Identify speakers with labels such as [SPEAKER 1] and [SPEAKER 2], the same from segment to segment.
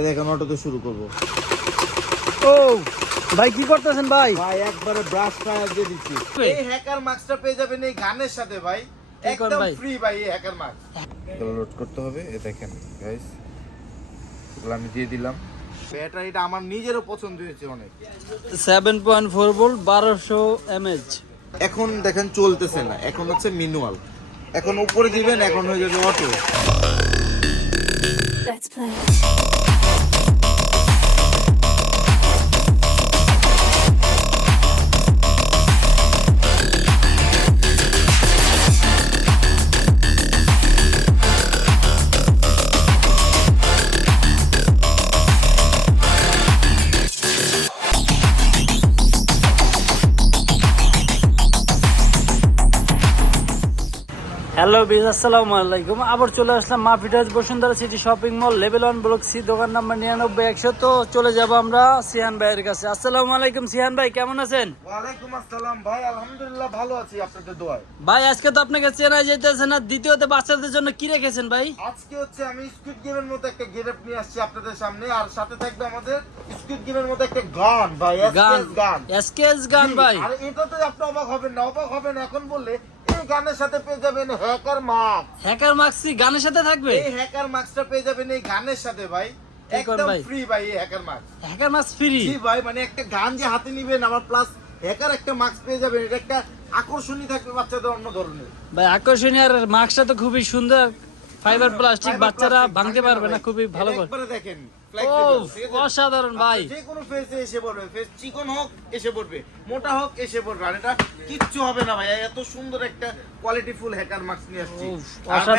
[SPEAKER 1] এই দেখেন অটোতে শুরু করব।
[SPEAKER 2] ও ভাই কি করতেছেন ভাই?
[SPEAKER 1] ভাই একবারে ব্রাশ ফায়ার দিয়ে দিচ্ছি। এই হ্যাকার মাস্কটা পেয়ে যাবেন এই গানের সাথে ভাই। একদম ফ্রি ভাই এই হ্যাকার মাস্ক এগুলো লোড করতে হবে এই দেখেন গাইস এগুলো আমি দিয়ে দিলাম। ব্যাটারিটা আমার নিজেরও পছন্দ হয়েছে অনেক।
[SPEAKER 2] সেভেন পয়েন্ট ফোর ভোল্ট বারোশো এমএচ
[SPEAKER 1] এখন দেখেন চলতেছে না। এখন হচ্ছে ম্যানুয়াল এখন উপরে দিবেন এখন হয়ে যাবে অটো
[SPEAKER 3] Let's play.
[SPEAKER 2] হ্যালো বিজ আসসালামু আলাইকুম আবার চলে আসলাম মা ফিটাজ Bashundhara city shopping mall level one block C দোকান নাম্বার নিরানব্বই একশো। তো চলে যাব আমরা সিহান ভাইয়ের কাছে। আসসালামু আলাইকুম সিহান ভাই কেমন আছেন?
[SPEAKER 1] ওয়ালাইকুম আসসালাম ভাই আলহামদুলিল্লাহ ভালো আছি আপনাদের দোয়ায়।
[SPEAKER 2] ভাই আজকে তো আপনাকে চেনা যেতেছে না দ্বিতীয়তে বাচ্চাদের জন্য কি রেখেছেন ভাই?
[SPEAKER 1] আজকে হচ্ছে আমি স্কুইড গেমের মতো একটা গেটআপ নিয়ে আসছি আপনাদের সামনে আর সাথে থাকবে আমাদের স্কুইড গেমের মতো একটা গান ভাই
[SPEAKER 2] গান
[SPEAKER 1] গান।
[SPEAKER 2] এসকেএস গান ভাই।
[SPEAKER 1] আর এটাতে আপনি অবাক হবেন না অবাক হবেন এখন বললে গানের সাথে পেয়ে যাবেন হ্যাকার মাস্ক
[SPEAKER 2] হ্যাকার গানের সাথে থাকবে?
[SPEAKER 1] এই হ্যাকার মাস্কটা পেয়ে যাবেন এই গানের সাথে ভাই। একদম ফ্রি ভাই হ্যাকার মাস্ক
[SPEAKER 2] হ্যাকার ফ্রি
[SPEAKER 1] জি ভাই মানে একটা গান যে হাতে নিবেন আমার প্লাস হ্যাকার একটা মাস্ক পেয়ে যাবেন এটা একটা আকর্ষণীয় থাকবে বাচ্চাদের অন্য ধরনের।
[SPEAKER 2] ভাই আকর্ষণীয় আর মাস্কটা তো খুবই সুন্দর। ফাইবার প্লাস্টিক বাচ্চারা ভাঙতে পারবে না খুবই ভালো করে।
[SPEAKER 1] দেখেন আছে?
[SPEAKER 2] অসাধারণ ভাই।
[SPEAKER 1] যে কোনো ফেসে এসে পড়বে। ফেস চিকন হোক এসে পড়বে। মোটা হোক এসে পড়বে। আর এটা কিচ্ছু হবে না ভাই এত সুন্দর একটা কোয়ালিটি ফুল হ্যাকার মাস্ক নিয়ে আসছি।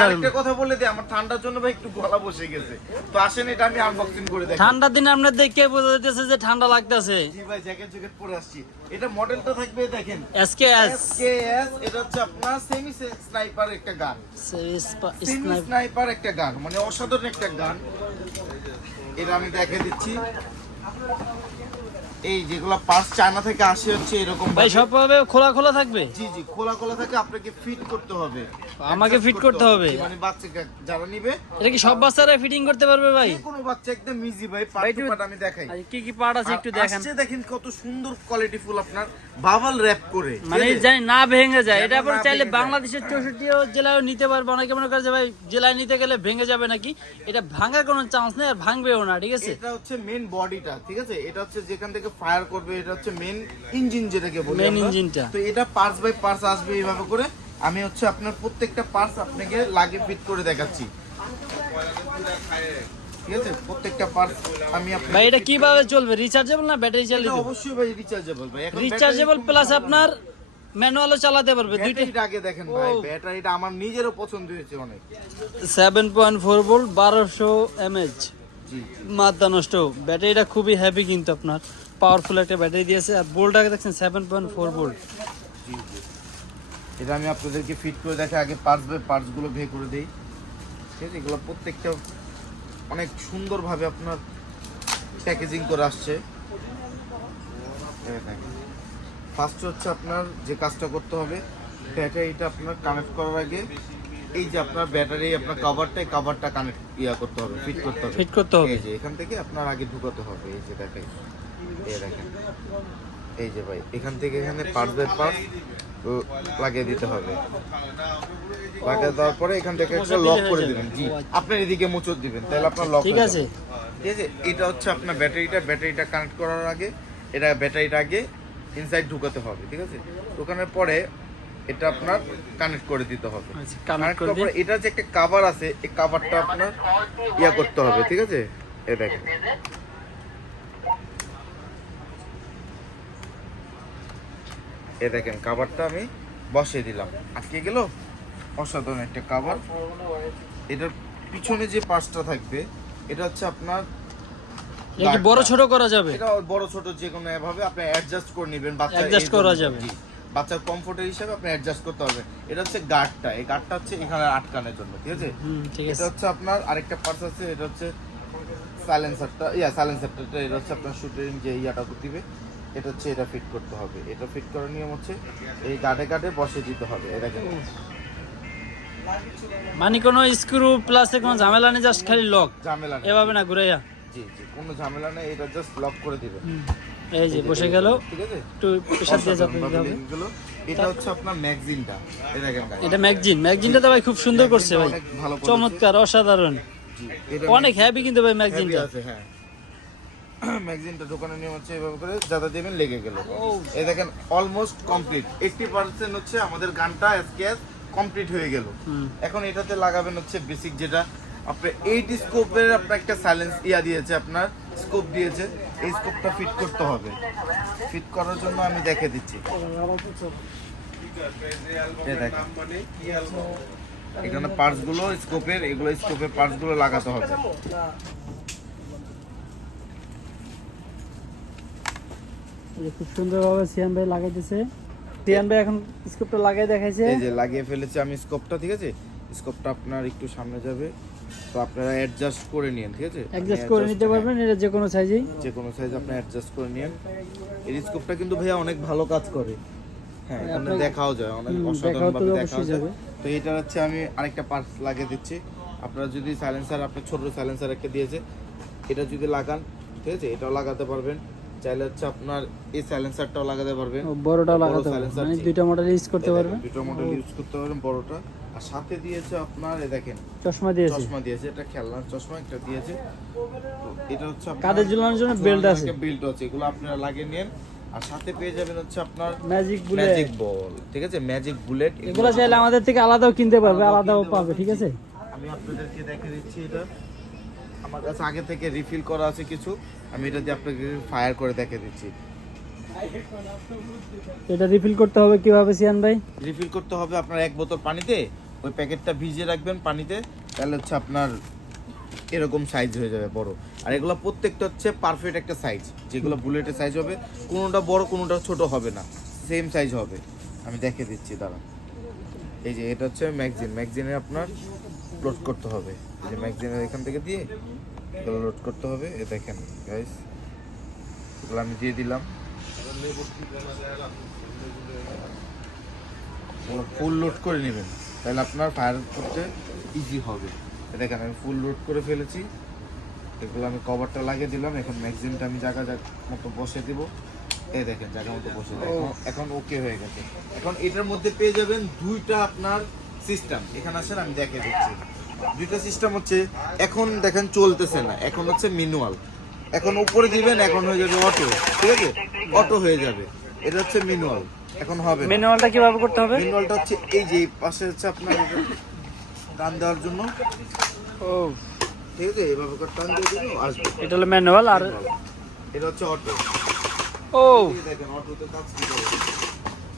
[SPEAKER 1] আরেকটা কথা বলে দিই আমার ঠান্ডার জন্য ভাই একটু গলা বসে গেছে। তো আসেন এটা আমি আনবক্সিং করে দেখি।
[SPEAKER 2] ঠান্ডার দিনে আপনার দেখে বোঝা যাচ্ছে যে ঠান্ডা লাগতেছে?
[SPEAKER 1] জি ভাই জ্যাকেট জ্যাকেট পরে আসছি। এটা মডেলটা থাকবে দেখেন।
[SPEAKER 2] এসকেএস
[SPEAKER 1] এসকেএস এটা হচ্ছে আপনার সেমি স্নাইপার একটা গান। সেমি স্নাইপার একটা গান মানে অসাধারণ একটা গান। এটা আমি দেখে দিচ্ছি। এই যেগুলো পার্স চায়না থেকে আসে হচ্ছে এরকম
[SPEAKER 2] ভাই
[SPEAKER 1] ভাবে।
[SPEAKER 2] সব ভাবে খোলা খোলা থাকবে?
[SPEAKER 1] জি জি খোলা খোলা থাকে আপনাকে ফিট করতে হবে।
[SPEAKER 2] আমাকে fit করতে হবে?
[SPEAKER 1] মানে বাচ্চাকে যারা নিবে
[SPEAKER 2] এটা কি সব বাচ্চারা ফিটিং করতে পারবে ভাই?
[SPEAKER 1] কোনো বাচ্চা একদম ইজি ভাই পার্ট পার্ট আমি দেখাই।
[SPEAKER 2] কি কি পার্ট আছে একটু দেখেন।
[SPEAKER 1] আসছে দেখেন কত সুন্দর কোয়ালিটি ফুল আপনার বাবাল র‍্যাপ করে।
[SPEAKER 2] মানে জানি না ভেঙে যায়। এটা
[SPEAKER 1] যেন
[SPEAKER 2] আপনার
[SPEAKER 1] না
[SPEAKER 2] চাইলে বাংলাদেশের চৌষট্টি জেলায় নিতে পারবে। অনেকে মনে করে যে ভাই জেলায় নিতে গেলে ভেঙে যাবে নাকি? এটা ভাঙার কোনো চান্স নেই আর ভাঙবেও না ঠিক আছে?
[SPEAKER 1] এটা হচ্ছে মেন বডিটা ঠিক আছে? এটা হচ্ছে যেখান থেকে ফায়ার করবে এটা হচ্ছে মেন ইঞ্জিন যেটাকে বলি
[SPEAKER 2] Main
[SPEAKER 1] আমরা।
[SPEAKER 2] engine টা।
[SPEAKER 1] তো এটা পার্টস বাই পার্টস আসবে এইভাবে করে। আমি হচ্ছে আপনার প্রত্যেকটা পার্টস আপনাকে লাগে ফিট করে দেখাচ্ছি। ঠিক আছে? প্রত্যেকটা পার্টস আমি আপনাকে
[SPEAKER 2] ভাই এটা কীভাবে চলবে? রিচার্জেবল না ব্যাটারি চালিত
[SPEAKER 1] অবশ্যই ভাই রিচার্জেবল ভাই। এখন
[SPEAKER 2] রিচার্জেবল প্লাস আপনার ম্যানুয়ালও চালাতে পারবে। দুইটা
[SPEAKER 1] আগে দেখেন ভাই। ব্যাটারিটা আমার নিজেরও পছন্দ হয়েছে অনেক।
[SPEAKER 2] সেভেন পয়েন্ট ফোর ভোল্ট বারোশো এমএচ
[SPEAKER 1] জি
[SPEAKER 2] মাত্রা নষ্ট। ব্যাটারিটা খুবই হ্যাভি কিন্তু আপনার। পাওয়ারফুল একটা ব্যাটারি দিয়েছে। আর বোল্টটাকে দেখছেন সেভেন পয়েন্ট ফোর
[SPEAKER 1] জি এটা আমি আপনাদেরকে ফিট করে দেখে আগে পার্টস বাই পার্টসগুলো ভে করে দিই। ঠিক আছে এগুলো প্রত্যেকটা অনেক সুন্দরভাবে আপনার প্যাকেজিং করে আসছে। ফার্স্ট হচ্ছে আপনার যে কাজটা করতে হবে ব্যাটারিটা আপনার কানেক্ট করার আগে এই যে আপনার ব্যাটারি আপনার কভারটা এই কভারটা কানেক্ট ইয়া করতে হবে ফিট করতে হবে।
[SPEAKER 2] ফিট করতে হবে।
[SPEAKER 1] এই যে এখান থেকে আপনার আগে ঢুকাতে হবে এই যে দেখেন। এই দেখেন। এই যে ভাই এখান থেকে এখানে পার্ট বাই পার্ট লাগিয়ে দিতে হবে। লাগিয়ে দেওয়ার পরে এখান থেকে একটা লক করে দিবেন। জি
[SPEAKER 2] আচ্ছা।
[SPEAKER 1] আপনার এদিকে মোচড় দিবেন তাহলে আপনার লক
[SPEAKER 2] ঠিক আছে।
[SPEAKER 1] ঠিক আছে এটা হচ্ছে আপনার ব্যাটারিটা। ব্যাটারিটা কানেক্ট করার আগে এটা ব্যাটারিটা আগে ইনসাইড ঢুকাতে হবে ঠিক আছে? ঢুকানোর পরে এটা আপনার কানেক্ট করে দিতে হবে।
[SPEAKER 2] আচ্ছা কানেক্ট
[SPEAKER 1] করার পরে এটা যে একটা কাভার আছে এই কাভারটা আপনার ইয়া করতে হবে ঠিক আছে? এই দেখেন। এ দেখেন কাভারটা আমি বসিয়ে দিলাম। আটকে গেল? অসাধারণ একটা কাভার এটার পিছনে যে পাশটা থাকবে এটা হচ্ছে আপনার
[SPEAKER 2] বড় ছোট করা যাবে?
[SPEAKER 1] এটা বড় ছোট যে কোনো ভাবে আপনি অ্যাডজাস্ট করে নেবেন বাচ্চা
[SPEAKER 2] Adjust করা যাবে।
[SPEAKER 1] বাচ্চার কমফোর্টের হিসাবে আপনি অ্যাডজাস্ট করতে হবে এটা হচ্ছে গার্ডটা এই গার্ডটা হচ্ছে এখানে আটকানোর জন্য ঠিক আছে? এটা হচ্ছে আপনার আরেকটা পার্টস আছে এটা হচ্ছে সাইলেন্সারটা ইয়া সাইলেন্সারটা এটা হচ্ছে আপনার শুটিং যে ইয়াটা দিবে এটা হচ্ছে এটা ফিট করতে হবে। এটা ফিট করার নিয়ম হচ্ছে এই গার্ডে গার্ডে বসে দিতে হবে এটা দেখেন।
[SPEAKER 2] মানে কোনো স্ক্রু প্লাসে কোনো ঝামেলা নেই জাস্ট খালি লক
[SPEAKER 1] ঝামেলা নেই।
[SPEAKER 2] এভাবে না ঘুরাইয়া।
[SPEAKER 1] জি জি কোনো ঝামেলা নেই এটা জাস্ট লক করে দিবেন।
[SPEAKER 2] হুম। এই যে বসে গেল।
[SPEAKER 1] ঠিক আছে?
[SPEAKER 2] একটু প্রেশার দিয়ে
[SPEAKER 1] লিঙ্কগুলো এটা হচ্ছে আপনার ম্যাগজিনটা এই দেখেন
[SPEAKER 2] এটা ম্যাগজিন ম্যাগজিনটা তো ভাই খুব সুন্দর করছে ভাই। চমৎকার অসাধারণ। অনেক হ্যাভি কিন্তু ভাই ম্যাগজিনটা
[SPEAKER 1] আছে হ্যাঁ। ম্যাগজিনটা ঢোকানোর নিয়ম হচ্ছে এভাবে করে যাতে দেবেন লেগে গেল। এই দেখেন অলমোস্ট কমপ্লিট এইটটি পার্সেন্ট হচ্ছে আমাদের গানটা স্কেচ কমপ্লিট হয়ে গেল। এখন এটাতে লাগাবেন হচ্ছে বেসিক যেটা আপনার এইট স্কোপের আপনার একটা সাইলেন্স ইয়া দিয়েছে আপনার স্কোপ দিয়েছে। এই স্কোপটা ফিট করতে হবে। ফিট করার জন্য আমি দেখে দিচ্ছি। এখানে পার্টসগুলো স্কোপের এগুলো স্কোপের পার্টসগুলো লাগাতে হবে
[SPEAKER 2] এই যে খুব সুন্দরভাবে সিয়ান ভাই লাগাইতেছে। সিয়ান ভাই এখন স্কোপটা লাগাই দেখাইছে।
[SPEAKER 1] এই যে লাগিয়ে ফেলেছি আমি স্কোপটা ঠিক আছে? স্কোপটা আপনার একটু সামনে যাবে। তো আপনারা অ্যাডজাস্ট করে নিন ঠিক আছে?
[SPEAKER 2] অ্যাডজাস্ট করে নিতে পারবেন এটা যে কোনো সাইজেই
[SPEAKER 1] যে কোনো সাইজ আপনি অ্যাডজাস্ট করে নিন এই স্কোপটা কিন্তু ভাইয়া অনেক ভালো কাজ করে। হ্যাঁ এখানে
[SPEAKER 2] আপনার-
[SPEAKER 1] দেখাও যায় অনেক
[SPEAKER 2] হুম,
[SPEAKER 1] অসাধারণ
[SPEAKER 2] দেখাও
[SPEAKER 1] যায়।
[SPEAKER 2] যাবে।
[SPEAKER 1] তো এটা হচ্ছে আমি আরেকটা পার্টস লাগিয়ে দিচ্ছি। আপনারা যদি সাইলেন্সার আপনার ছোট সাইলেন্সার একটা দিয়েছে এটা যদি লাগান ঠিক আছে? এটাও লাগাতে পারবেন। চাইলে হচ্ছে আপনার এই সাইলেন্সারটাও লাগাতে পারবেন।
[SPEAKER 2] বড়টাও
[SPEAKER 1] বড়
[SPEAKER 2] লাগাতে পারবেন। মানে। দুইটা মডেল ইউজ করতে পারবেন?
[SPEAKER 1] দুটো মডেল ইউজ করতে পারবেন বড়টা। আর সাথে দিয়েছে আপনার এই দেখেন
[SPEAKER 2] চশমা দিয়েছে।
[SPEAKER 1] চশমা দিয়েছে এটা খেলনার চশমা একটা দিয়েছে। এটা হচ্ছে আপনার
[SPEAKER 2] কাঁধে ঝুলানোর জন্য belt আছে।
[SPEAKER 1] বেল্ট আছে এগুলো আপনারা লাগিয়ে নিন। আর সাথে পেয়ে যাবেন হচ্ছে আপনার
[SPEAKER 2] ম্যাজিক বুলেট
[SPEAKER 1] ম্যাজিক বল ঠিক আছে? ম্যাজিক বুলেট
[SPEAKER 2] এগুলো চাইলে আমাদের থেকে আলাদাও কিনতে পারবে আলাদাও পাবে ঠিক আছে?
[SPEAKER 1] আমি আপনাদেরকে দেখে দিচ্ছি এটা। আমার কাছে আগে থেকে রিফিল করা আছে কিছু। আমি এটা দিয়ে আপনাকে ফায়ার করে দেখে দিচ্ছি।
[SPEAKER 2] এটা রিফিল করতে হবে কীভাবে সিয়ান ভাই?
[SPEAKER 1] রিফিল করতে হবে আপনার এক বোতল পানিতে ওই প্যাকেটটা ভিজিয়ে রাখবেন পানিতে তাহলে হচ্ছে আপনার এরকম সাইজ হয়ে যাবে বড়। আর এগুলো প্রত্যেকটা হচ্ছে পারফেক্ট একটা সাইজ যেগুলো বুলেটের সাইজ হবে কোনোটা বড় কোনোটা ছোট হবে না। সেম সাইজ হবে। আমি দেখে দিচ্ছি দাঁড়া এই যে এটা হচ্ছে ম্যাগজিন। ম্যাগজিনে আপনার লোড করতে হবে। এই যে ম্যাগজিনের এখান থেকে দিয়ে এগুলো লোড করতে হবে। এ দেখেন গাইস এগুলো আমি দিয়ে দিলাম। ফুল লোড করে নেবেন। তাহলে আপনার ফায়ার করতে ইজি হবে। এ দেখেন, আমি ফুল লোড করে ফেলেছি। এগুলো আমি কভারটা লাগিয়ে দিলাম। এখন ম্যাগজিনটা আমি জায়গা মতো বসে দিব। এই দেখেন, জায়গা মতো বসে এখন ওকে হয়ে গেছে। এখন এটার মধ্যে পেয়ে যাবেন দুইটা আপনার সিস্টেম এখানে আসেন, আমি দেখে দিচ্ছি। দুইটা সিস্টেম হচ্ছে এখন দেখেন চলতেছে না এখন হচ্ছে ম্যানুয়াল এখন উপরে দিবেন এখন হয়ে যাবে অটো ঠিক আছে? অটো হয়ে যাবে। এটা হচ্ছে ম্যানুয়াল এখন হবে না।
[SPEAKER 2] ম্যানুয়ালটা কীভাবে করতে হবে?
[SPEAKER 1] ম্যানুয়ালটা হচ্ছে এই যে পাশে হচ্ছে আপনার টান দেওয়ার জন্য।
[SPEAKER 2] ও।
[SPEAKER 1] ঠিক আছে? এইভাবে করে টান দিয়ে দিল আসবে।
[SPEAKER 2] এটা হলো ম্যানুয়াল আর
[SPEAKER 1] এটা হচ্ছে অটো
[SPEAKER 2] ও।
[SPEAKER 1] দেখেন অটোতে কাজ কি করে?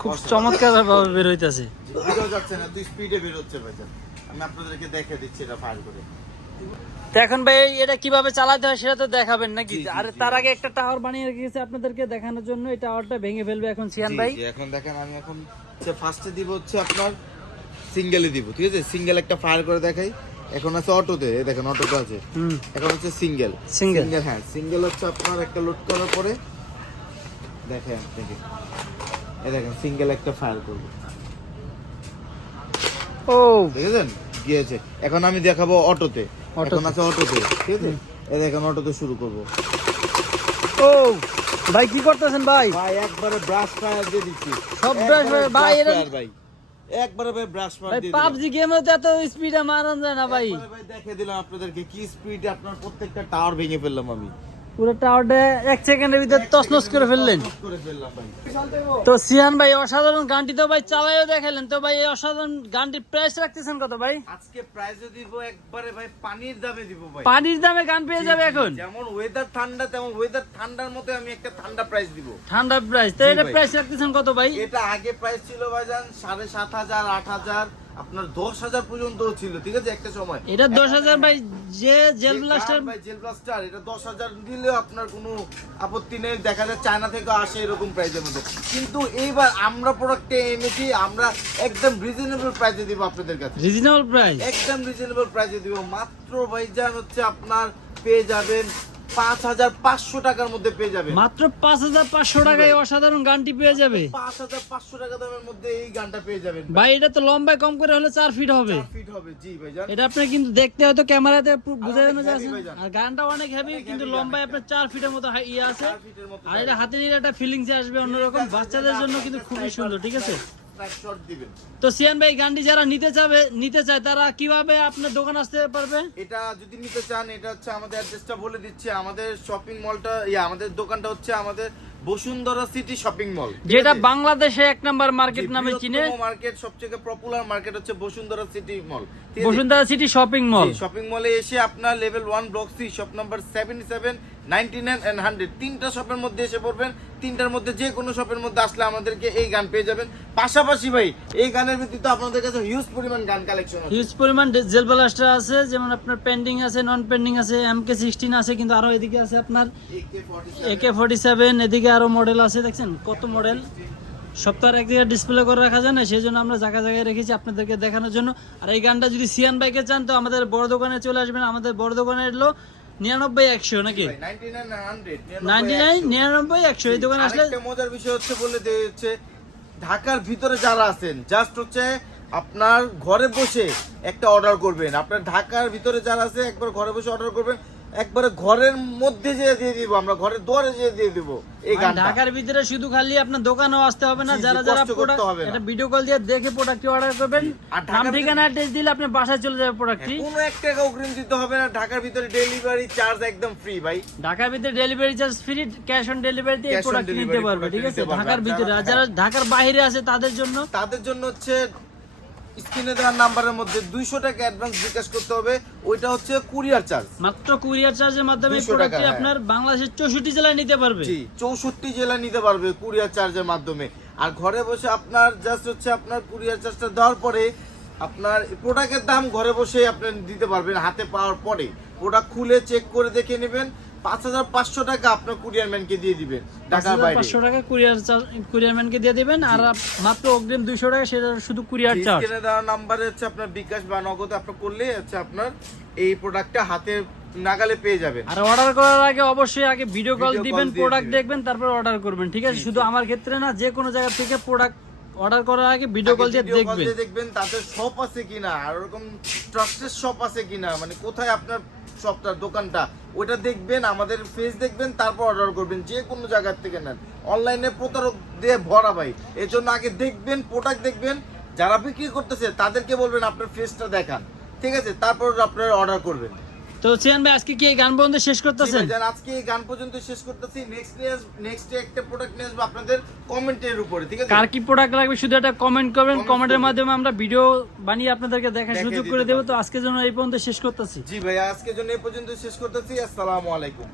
[SPEAKER 2] খুব চমৎকার ভাবে বের হইতাছে।
[SPEAKER 1] বুঝাও যাচ্ছে না তুই স্পিডে বের হচ্ছে ভাইজান। আমি আপনাদেরকে দেখে দিচ্ছি এটা ফায়ার করে।
[SPEAKER 2] এখন ভাই এটা কীভাবে চালাতে হয় সেটা তো দেখাবেন নাকি? আর তার আগে একটা টাওয়ার বানিয়ে রেখেছে আপনাদেরকে দেখানোর জন্য। এই টাওয়ারটা ভেঙে ফেলবে এখন সিয়ান ভাই।
[SPEAKER 1] এখন দেখেন আমি এখন ফার্স্টে দিব হচ্ছে আপনার সিঙ্গেলে দিব ঠিক আছে? সিঙ্গেল একটা ফায়ার করে দেখাই। এখন আছে অটোতে দেখেন অটোতে আছে। এখন হচ্ছে সিঙ্গেল সিঙ্গেল হ্যাঁ সিঙ্গেল হচ্ছে আপনার একটা লোড করার পরে দেখেন আপনাকে এই দেখেন সিঙ্গেল একটা ফায়ার করব।
[SPEAKER 2] ও।
[SPEAKER 1] দেখেছেন? গিয়েছে। এখন আমি দেখাবো অটোতে। এখন আছে অটোতে ঠিক আছে? দেখেন অটোতে শুরু করব।
[SPEAKER 2] ও ভাই কি করতেছেন ভাই?
[SPEAKER 1] ভাই একবারে ব্রাশ ফায়ার দিয়ে দিচ্ছি।
[SPEAKER 2] সব brush ভাই, এরা-
[SPEAKER 1] ভাই। একবারে ভাই ব্রাশ ফায়ার দিয়ে
[SPEAKER 2] পাবজি গেমে তো এত স্পিডে মারান যায় না ভাই।
[SPEAKER 1] ভাই দেখে দিলাম আপনাদেরকে কি স্পিডে আপনার প্রত্যেকটা টাওয়ার ভেঙে ফেললাম আমি।
[SPEAKER 2] পুরো টাওয়ারটা এক সেকেন্ডের ভিতরে তছনছ করে ফেললেন।
[SPEAKER 1] করে ফেললাম ভাই
[SPEAKER 2] তো সিয়ান ভাই অসাধারণ গানটি তো ভাই চালাইও দেখালেন তো ভাই এই অসাধারণ গানটির প্রাইস রাখতেছেন কত ভাই?
[SPEAKER 1] আজকে প্রাইজে দিব একবারে ভাই পানির দামে দিব ভাই।
[SPEAKER 2] পানির দামে গান পেয়ে যাবে এখন?
[SPEAKER 1] যেমন ওয়েদার ঠান্ডা তেমন ওয়েদার ঠান্ডার মতো আমি একটা ঠান্ডা প্রাইস দিব।
[SPEAKER 2] ঠান্ডা প্রাইস তো এটা
[SPEAKER 1] ভাই।
[SPEAKER 2] প্রাইস রাখতেছেন কত ভাই?
[SPEAKER 1] এটা আগে প্রাইস ছিল ভাইজান সাড়ে সাত হাজার আট হাজার। আপনার দশ হাজার পর্যন্ত ছিল ঠিক আছে? একটা সময়।
[SPEAKER 2] এটা দশ হাজার ভাই যে জেল ব্লাস্টার
[SPEAKER 1] ভাই জেল ব্লাস্টার এটা দশ হাজার দিলে আপনার কোনো আপত্তি নেই। দেখা যায় চায়না থেকে আসে এরকম প্রাইসের মধ্যে। কিন্তু এইবার আমরা প্রোডাক্টে এনেছি আমরা একদম রিজনেবল প্রাইসে দিব আপনাদের কাছে।
[SPEAKER 2] রিজনেবল প্রাইস
[SPEAKER 1] একদম রিজনেবল প্রাইসে দিব। মাত্র ভাইজান হচ্ছে আপনার পেয়ে যাবেন পাঁচ হাজার পাঁচশো টাকার মধ্যে পেয়ে যাবেন
[SPEAKER 2] মাত্র পাঁচ হাজার পাঁচশো টাকায় অসাধারণ গানটি পেয়ে যাবে।
[SPEAKER 1] পাঁচ হাজার পাঁচশো টাকা দামের মধ্যে এই গানটা পেয়ে যাবেন
[SPEAKER 2] ভাই। এটা তো লম্বায় কম করে হলে চার ফিট হবে।
[SPEAKER 1] ফিট হবে জি ভাইজান।
[SPEAKER 2] এটা আপনি কিন্তু দেখতে হয়তো ক্যামেরাতে বোঝা
[SPEAKER 1] অনেক
[SPEAKER 2] যাবে আর গানটা অনেক হেভি কিন্তু লম্বায় আপনার চার ফিটের মতো হাই- ইয়ে আছে। আর এটা হাতে নিলে একটা ফিলিংস আসবে অন্যরকম। বাচ্চাদের জন্য কিন্তু খুবই সুন্দর ঠিক আছে? তো সিয়ান ভাই গানটি যারা নিতে চাবে নিতে চায় তারা কীভাবে আপনার দোকান আসতে পারবে?
[SPEAKER 1] এটা যদি নিতে চান এটা হচ্ছে আমাদের অ্যাড্রেসটা বলে দিচ্ছি। আমাদের শপিং মলটা ইয়া আমাদের দোকানটা হচ্ছে আমাদের বসুন্ধরা সিটি শপিং মল
[SPEAKER 2] যেটা বাংলাদেশে এক নাম্বার মার্কেট নামে চিনে।
[SPEAKER 1] মার্কেট সবচেয়ে পপুলার মার্কেট হচ্ছে Bashundhara city mall
[SPEAKER 2] Bashundhara city shopping mall
[SPEAKER 1] shopping মলে এসে আপনার level one block C shop number seventy seven ninety nine and hundred তিনটা শপের মধ্যে এসে পড়বেন তিনটার মধ্যে যে কোনো শপের মধ্যে আসলে আমাদেরকে এই গান পেয়ে যাবেন। পাশাপাশি ভাই এই গানের ভিত্তিতে আপনাদের কাছে হিউজ পরিমাণ গান কালেকশন
[SPEAKER 2] হিউজ পরিমাণ জেল ব্লাস্টার আছে যেমন আপনার পেন্ডিং আছে নন পেন্ডিং আছে এম কে সিক্সটিন আছে কিন্তু আরও এদিকে আছে আপনার একে ফর্টি সেভেন এদিকে আরও মডেল আছে দেখছেন কত মডেল সপ্তাহের এক জায়গায় ডিসপ্লে করে রাখা যায় না সেই জন্য আমরা জায়গায় জায়গায় রেখেছি আপনাদেরকে দেখানোর জন্য। আর এই গানটা যদি সিয়ান বাইকে চান তো আমাদের বড় দোকানে চলে আসবেন। আমাদের বড় দোকানে এলো নিরানব্বই একশো নাকি?
[SPEAKER 1] নাইনটি নাইন
[SPEAKER 2] নিরানব্বই একশো। এই দোকানে আসলে
[SPEAKER 1] মজার বিষয় হচ্ছে বলে হচ্ছে ঢাকার ভিতরে যারা আছেন জাস্ট হচ্ছে আপনার ঘরে বসে একটা অর্ডার করবেন। আপনার ঢাকার ভিতরে যারা আছে একবার ঘরে বসে অর্ডার করবেন। একবারে ঘরের মধ্যে যেয়ে দিয়ে দিব আমরা ঘরের দুয়ারে যেয়ে দিয়ে দিব এই গানটা।
[SPEAKER 2] ঢাকার ভিতরে শুধু খালি আপনার দোকানেও আসতে হবে না যারা যারা প্রোডাক্ট এটা ভিডিও কল দিয়ে দেখে প্রোডাক্টটি অর্ডার করবেন।
[SPEAKER 1] আর
[SPEAKER 2] নাম ঠিকানা অ্যাড্রেস দিলে আপনি বাসায় চলে যাবে প্রোডাক্টটি
[SPEAKER 1] কোনো এক টাকা অগ্রিম দিতে হবে না ঢাকার ভিতরে ডেলিভারি চার্জ একদম ফ্রি ভাই।
[SPEAKER 2] ঢাকার ভিতরে delivery charge free cash on ডেলিভারিতে এই
[SPEAKER 1] Cash on
[SPEAKER 2] প্রোডাক্ট নিতে পারবে ঠিক আছে? ঢাকার ভিতরে আর
[SPEAKER 1] যারা-
[SPEAKER 2] যারা ঢাকার বাইরে আছে তাদের জন্য
[SPEAKER 1] তাদের জন্য হচ্ছে স্ক্রিনে দেওয়ার নাম্বারের মধ্যে দুইশো টাকা অ্যাডভান্স বিকাশ করতে হবে। ওইটা হচ্ছে কুরিয়ার চার্জ
[SPEAKER 2] মাত্র কুরিয়ার চার্জের মাধ্যমে
[SPEAKER 1] 200
[SPEAKER 2] প্রোডাক্টটি
[SPEAKER 1] হ্যাঁ।
[SPEAKER 2] আপনার বাংলাদেশের চৌষট্টি জেলায় নিতে পারবে।
[SPEAKER 1] জি চৌষট্টি জেলা নিতে পারবে কুরিয়ার চার্জের মাধ্যমে। আর ঘরে বসে আপনার জাস্ট হচ্ছে আপনার কুরিয়ার চার্জটা দেওয়ার পরে আপনার প্রোডাক্টের দাম ঘরে বসে আপনি দিতে পারবেন হাতে পাওয়ার পরে। প্রোডাক্ট খুলে চেক করে দেখে নেবেন। পাঁচ হাজার পাঁচশো টাকা আপনার দিয়ে দিবেন ঢাকার বাইরে
[SPEAKER 2] পাঁচশো টাকা কুরিয়ার চার্জ কুরিয়ার ম্যানকে দিয়ে দিবেন আর মাত্র অগ্রিম দুইশো টাকা সেটা শুধু কুরিয়ার চার্জ।
[SPEAKER 1] স্ক্রিনে দেওয়া নাম্বারে হচ্ছে আপনার বিকাশ বা নগদ আপনার করলে হচ্ছে আপনার এই প্রোডাক্টটা হাতে নাগালে পেয়ে যাবেন।
[SPEAKER 2] আর অর্ডার করার আগে অবশ্যই আগে ভিডিও কল দিবেন প্রোডাক্ট দেখবেন তারপর অর্ডার করবেন ঠিক আছে? শুধু আমার ক্ষেত্রে না যে কোনো জায়গা থেকে প্রোডাক্ট অর্ডার করার আগে ভিডিও কল দিয়ে দেখবেন।
[SPEAKER 1] তাদের শপ আছে কিনা আর ওরকম ট্রাস্টেড শপ আছে কিনা মানে কোথায় আপনার শপটা দোকানটা। ওটা দেখবেন, আমাদের ফেস দেখবেন, তারপর অর্ডার করবেন, যে কোনো জায়গার থেকে নেন। অনলাইনে প্রতারক দিয়ে ভরা ভাই। এর জন্য আগে দেখবেন প্রোডাক্ট দেখবেন, যারা বিক্রি করতেছে, তাদেরকে বলবেন, আপনার ফেসটা দেখান। ঠিক আছে? তারপর আপনারা অর্ডার করবেন।
[SPEAKER 2] তো সিয়ান ভাই আজকে কি এই গান পর্যন্ত শেষ করতেছেন?
[SPEAKER 1] আজকে এই গান পর্যন্ত শেষ করতেছি। নেক্সট নেক্সট একটা প্রোডাক্ট নিয়ে আসব আপনাদের কমেন্টের উপরে ঠিক আছে?
[SPEAKER 2] কার কি প্রোডাক্ট লাগবে শুধু একটা কমেন্ট করবেন কমেন্টের মাধ্যমে আমরা ভিডিও বানিয়ে আপনাদেরকে দেখার সুযোগ করে দেব। তো আজকের জন্য এই পর্যন্ত শেষ করতেছি।
[SPEAKER 1] জি ভাই আজকের জন্য এই পর্যন্ত শেষ করতেছি। আসসালামু আলাইকুম।